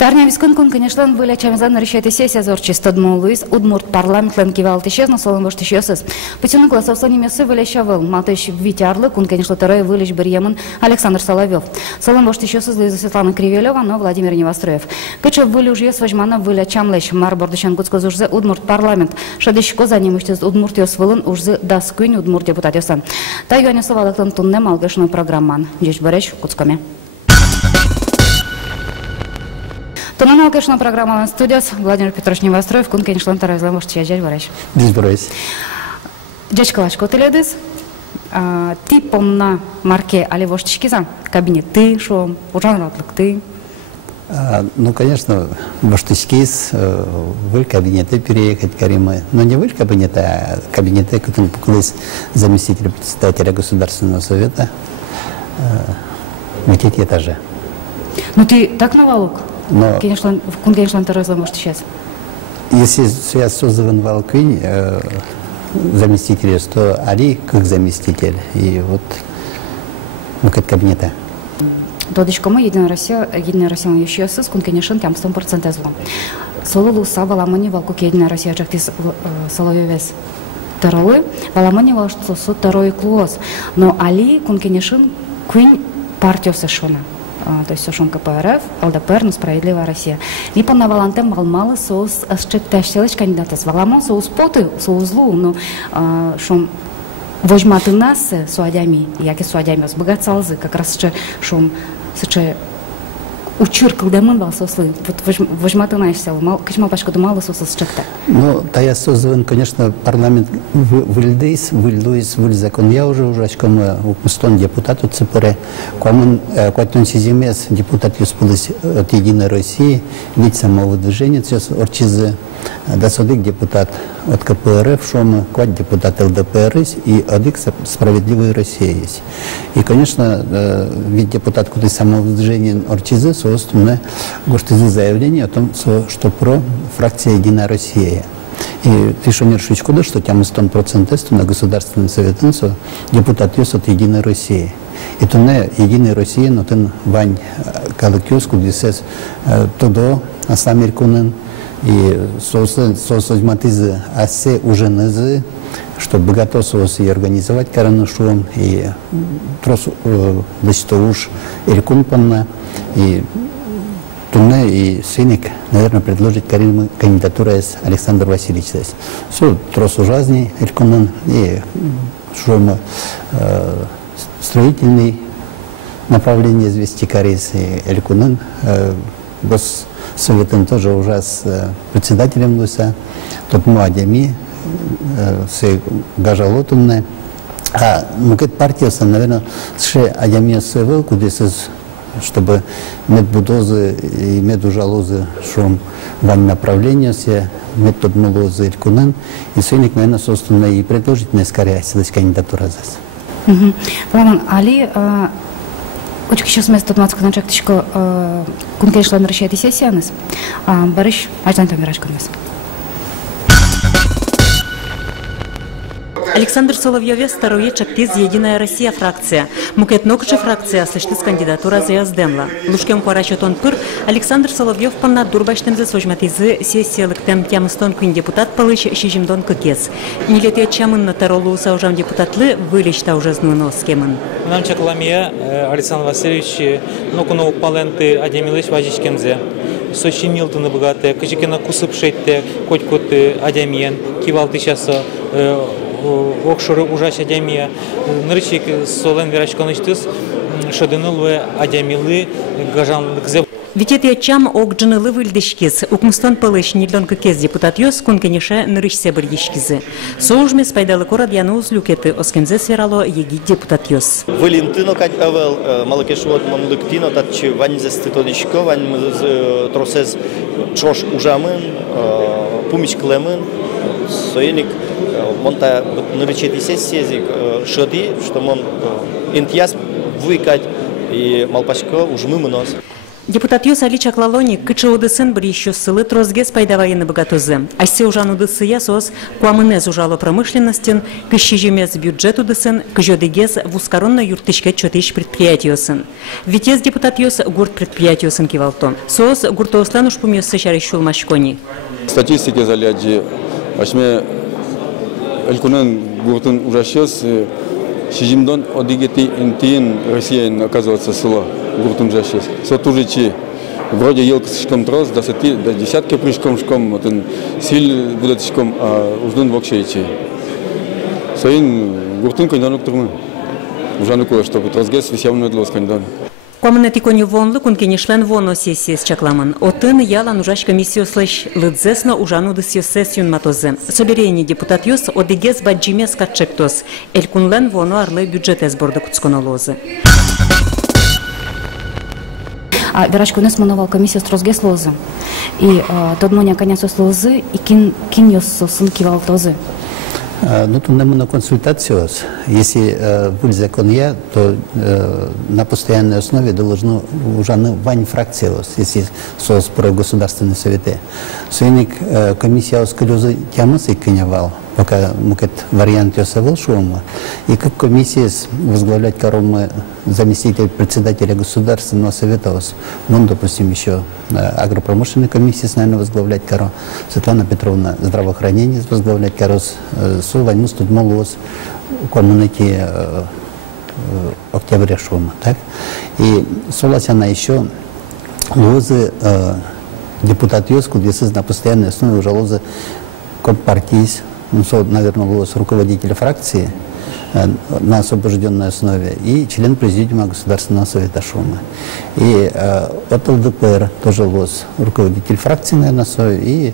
Тарня висконкун, конечно, были чамзан решает сессия зорчисто дмолуис, удмурт парламент ленкивал исчезну, солон вошь тищесыз. Путину голосование мессы вылещавал, матыш Витярлы, кун, конечно, второй вылещ Берьемон Александр Соловьев. Солон вошь тищесыз Лиза Светлана Кривелева, но Владимир Невостроев. Кычев вылюж ес вожмана выля чамлещ Марбордышан Гуцкоз ужзе удмурт парламент. Шадыщко занимающийся удмурт ёсвылын ужзе даскуин удмурт депутат ёсан. Та юаня совалактан тунне малгашную программан. Дечь Борещ Гуцкоме. Тонанал, конечно, программа «Студиос». Владимир Петрович Невостроев, кун, конечно, второй злом, может, чья врач. Здесь Борис. Дядька Лачко, ты ледыс? Ты помна марке али воштичкиза? Кабинет ты, шо, ужан ратлык ты? Ну, конечно, воштичкиз, в кабинеты переехать, Каримы. Но не в кабинеты, а кабинеты, которые покупались заместителя председателя Государственного совета на третьем этаже. Ну, ты так навалок? Но, конечно, второй злом, может, сейчас. Если я создан в Алквинь, заместитель, то Али как заместитель. И вот как кабинета. Додочка мы, Единая Россия, он еще сыз, кун, конечно, там 100% злом. Сололу са валамани валкук Единая Россия, жактис Соловьевес второй, валамани вал, что со второй клоз. Но Али, кун, конечно, квинь партию сошона. То есть сошон КПРФ, ЛДПР, но Справедливая Россия. И по навалантам малмалы соус считаешь кандидата с валамон соус поты соус злу, но шум возьматы нас суадями, як и суадями с богатцалзы, как раз че шум сыче учиркал демон вал соуслы. Вот возьматы нас сел, качмал пачку думала соус считать. Ну, та я создан, конечно, парламент выльдейс, выль закон. Я уже очком укмстон депутат от ЦПР, кватон сизимес депутат юспулыс от Единой России, ведь самого движения, орчизы досудик депутат от КПРФ, шома, кват депутат ЛДПР и одик Справедливой России есть. И, конечно, ведь депутат куда самого движения орчизы, собственно, гоштизы заявление о том, что про фракция Единая Россия. И ты что не решишь куда, что тем 100% на Государственный совет депутат есть от Единой России. И то не Единой России, но ten Вань Калыкюс, куда сес тодо, а сам Иркунен, и соцматизы асе уже незы, чтобы готовы и организовать коронашум, и просто уж Иркунпанна, и Тунне и Синик, наверное, предложить кандидатуру из Александр Васильевич. Все трос ужасный, Элькунен, и шум строительный направление извести Карис и Элькунен. Госсоветом тоже ужас председателем Луса, тот Муадями, все гажалотунне. А мукет партия, наверное, все Адями Севел, куда чтобы медбудозы и медужалозы шум вань направления все метод молозы Илькунен и сыник наверное собственно и предложить мне скорее силась кандидатура здесь. Ладно, Али, очень сейчас место томатского начактичко кункейшла наращает и сессиянес, барыш аждан тамираш кунмес. Александр Соловьев, второй чактиз «Единая Россия» фракция. Мукет нокче фракция слышит кандидатура за Яздемла. Лушкем Куарачотон Пыр, Александр Соловьев панна дурбачтем за сожматизы сессиялык тем тямыстон кын депутат палыч шижимдон кыкес. Нилетия чамын на таролу саужам депутатлы вылечта уже знуно схемын. Нам чакламия Александр Васильевич, ну куно паленты адемилыш важичкемзе. Сочинил ты на богатые, качекена кусып шейтте, коть-кот адемиен, кивал ты сейчас окшоры ужач адемия, нырчик солен вирач конычтыс, шадынылвы адемилы гажанлыкзе. Ведь это чам огджанылы выльдышкиз, укмустан палыш нилдон кыкез депутат ёс, кункенеше нырычсе бырдышкизы. Соужме спайдалы корад яны узлюкеты, оскемзе сверало еги депутат ёс. Валентино кать авел малакешуот монлыктино татчи ваньзесты тодичко, вань тросез чош ужамын, пумич клемын, соеник монта нырычети сессии шоди, что мон интьяс выкать и малпачко ужмы мнос. Депутат Йос Али Чаклалони кычы удысын бір еще сылы трозгес пайдавайыны богатозы. Асе ужан удысыя сос куамынез ужало промышленностен, кыщижемез бюджет удысын, кыжодыгез вускаронно юртышке чотыш предприятиосын. Витез депутат Йос гурт предприятиосын кивалто. Сос гуртослан ушпумёсы шаришул машкони. Статистика заляди, ашме элькунен гуртын ужащёс, шижимдон одигети интиен Россия оказывается село гуртын ужащёс. Сотужичи вроде елка слишком трос, до десятки прыжком шком, вот он силь будет шком, а уждун вообще идти. Соин гуртын канданук турмы. Ужану кое, чтобы тросгес висявно длос кандан. Комнати коню вонлы кункенишлен воно сессия с чакламан. Отын яла нужач комиссию слышь лыдзесно ужану дысью сессиюн матозе. Соберение депутат Йос одигез баджимес катчектос. Элькунлен воно арлы бюджет сборда куцконолозы. А верачку нас мановал комиссию строзгес лозы. И тот моня конец лозы и кин Йос сынки валтозы. Ну, тут нам на консультацию, если будет закон я, то на постоянной основе должно уже вань фракция, если сос про государственные советы. Союзник комиссия осколёзы тямысы киневал, пока мукет вариант ёсавал шума, и как комиссия возглавлять коромы заместитель председателя государственного совета, ну, допустим, еще агропромышленной комиссии, наверное, возглавлять коро, Светлана Петровна здравоохранение возглавлять коро, Сувань тут молос, коммунити октября шума, так? И солась она еще лозы депутат Йоску, где на постоянной основе уже лозы компартии, ну, наверное, лоз руководителя фракции на освобожденной основе и член президиума Государственного совета шума. И от ЛДПР тоже лоз руководитель фракции, наверное, и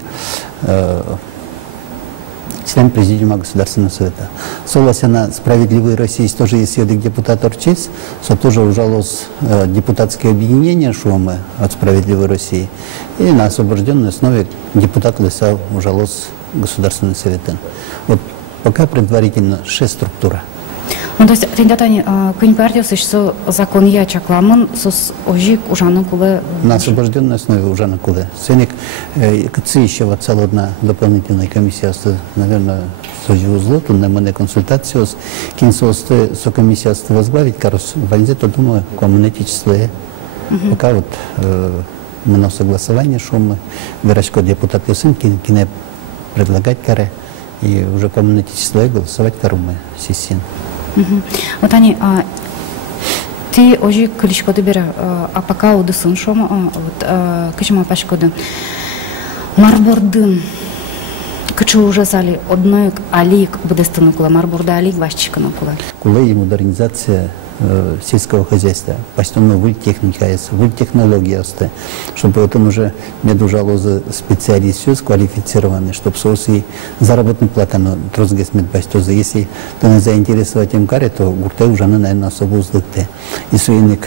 член президиума Государственного совета. Солася на «Справедливой России» тоже есть депутат Орчис, что тоже ужалось депутатское объединение шумы от «Справедливой России». И на освобожденной основе депутат Лысал ужалось Государственный совет. Вот пока предварительно 6 структура. Ну, то есть, ребятани, кынь партиясы, что закон я чакламын, сос ожик ужаны кулы... На освобожденной основе ужаны кулы. Сенек, КЦ еще вот целая одна дополнительная комиссия, наверное, сожжу тут на мене консультацию, кинсосты со комиссия возглавить, короче, ванзе, то думаю, коммунитическое. Пока вот мы на согласование, что мы, городской депутат Юсин, кине предлагать каре, и уже коммунитическое голосовать карумы сисин. Вот они, ты уже кличко добира, а пока удысын шома, вот кычма пашкоды, марбордын, кычу уже зали одной алик будестыны кула, марборда алик вашчиканы кула. Кула и модернизация сельского хозяйства, постепенно выльтехника, выльтехнология, чтобы вот он уже медужалозы специалисты квалифицированные, чтобы соусы заработная плата на трозгес медбастозы. Если ты не заинтересовать им каре, то гурте уже, наверное, особо уздыхте. И суинник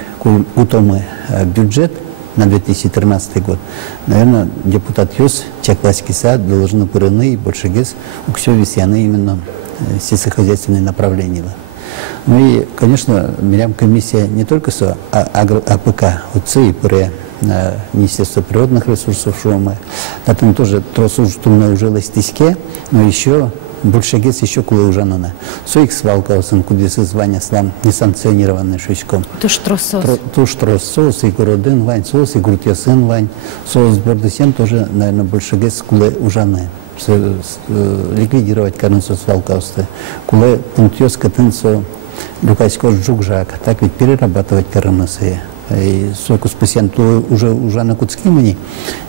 кутомы бюджет на 2013 год, наверное, депутат Юс, Чакласский сад, должны пырыны и больше гес, у все висяны именно сельскохозяйственные направления. Ну и, конечно, мирям комиссия не только с АПК, УЦИ и ПРЕ, Министерство природных ресурсов ШОМы, на том тоже тросужтумно уже ластиске, но еще больше гес еще кулы ужанана. Соик свалка, куда звание слам несанкционированный шучком. Туш тросос. Туш тросос, и городын вань, соус, и гуртьясын вань, соус бордусен тоже, наверное, больше гес кулы ужаны. Ликвидировать корнцо свалкаусты, куле пунктёс катынцо люкайско жугжак, так ведь перерабатывать корнцы. И сойку спасен то уже на Куцкимани,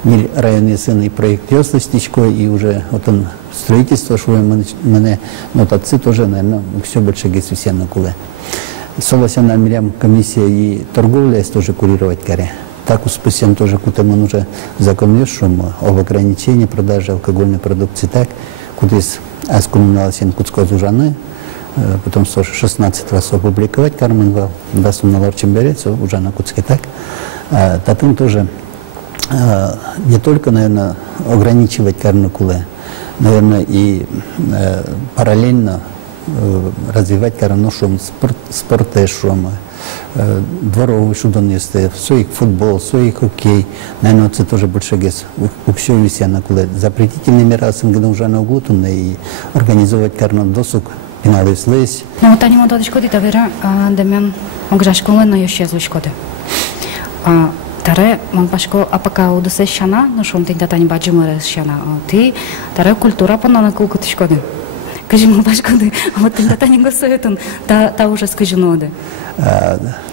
не районные сыны и проект Ёсточко, и уже вот он строительство, что мы нотации тоже, наверное, все больше гесвисен на куле. Солося на мирям комиссия и торговля тоже курировать каре. Так успесен тоже куда мы уже закон шум об ограничении продажи алкогольной продукции, так куда есть аскомуналасен куцко зужаны, потом 16 раз опубликовать карманвал, даст он на ларчем берется уже на куцке так. Татым тоже не только, наверное, ограничивать карнукулы, наверное, и параллельно развивать карано шум, спорте шума. Дворовый шудон есть, соик футбол, соик хоккей. Наверное, это тоже больше гес. Все висяно, куда запретительные меры сангана уже на углу, и организовать карно досуг, пеналы слезь. Ну вот они могут шкоды, да вера, демен, ограш школы, но еще злой шкоды. Таре, он пошел, а пока удосе шана, ну шум ты дата не баджимы шана, ты таре культура понана кулку ты шкоды. Кажи мы пошкоды, вот ты дата не гасует он, та уже скажи ноды.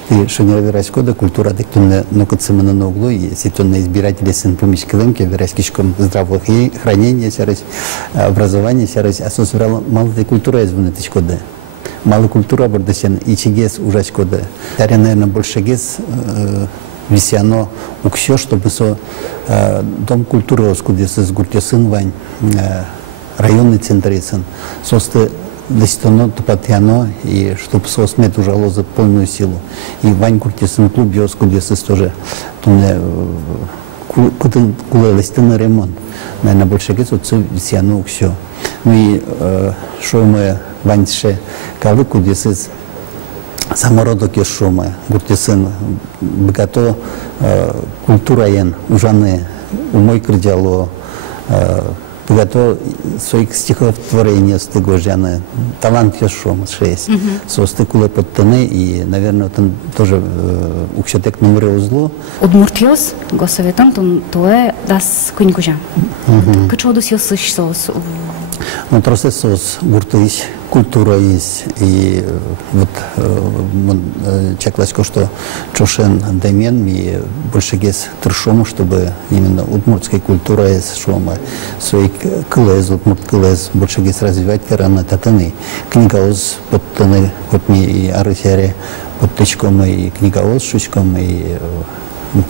Ты что не разбираешь кода, культура, так то на коцемана на углу, если то на избиратели сын помощь клемки, выраз кишком здравоохранения, сервис образования, сервис, а соцврал мало культура из вон этой шкоды. Мало культура бордосен и чигес ужас кода. Таре, наверное, больше гес висяно уксё, чтобы со дом культуры оскудился с гуртесын вань районный центр сын. Состы достойно топатяно и чтобы сосмет ужало за полную силу. И вань гуртесын клуб оскудился тоже туне кулелась на ремонт. Наверное, больше гес вот висяно уксё. Ну и что мы ваньше калы кудесыз самородок есть шума, гуртесын, богато культура ен, ужаны, умой кридяло, богато своих стихотворений стыгожаны, талант есть шума, шесть. Состыкулы подтаны и, наверное, там тоже укшетек номере узло. Удмуртиос, госсоветом, то дас кунькужа. Качо досил сос. Ну, просто сос гуртысь, культура есть, и вот чакласько, что чошен демен, и больше гес тршому, чтобы именно удмуртская культура есть, шома, свой клез, удмурт клез, больше гес развивать карана татаны. Книга оз подтаны, вот мне и арысяре под тычком, и книга оз шучком, и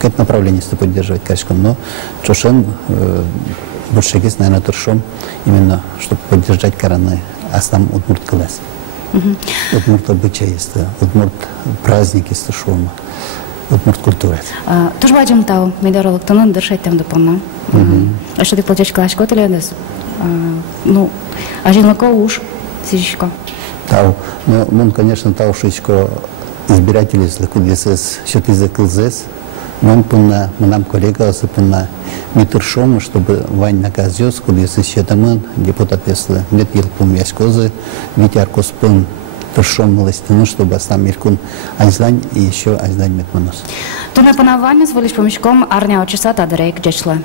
какое направление стоит поддерживать качком, но чошен больше гес, наверное, тршом, именно, чтобы поддержать караны. А там удмурт класс. Удмурт обычай есть, удмурт праздник есть, шума, удмурт культура. Тоже бачим тау, медоролог тонан дышать там допомна. А что ты платишь класс кот или нет? Ну, а жинлако уж сижишко. Тау, ну, он, конечно, тау шичко избиратели, если кудесес, что ты закылзес, но он пунна, нам коллега, пунна митршому, чтобы вань наказёс, кудесес щетамын, депутат если нет елпум яскозы, витяркос пун тршом милостину, чтобы сам иркун айзлань и еще айзлань метманос. То на панаване зволишь помещком арня очеса тадрейк джечле.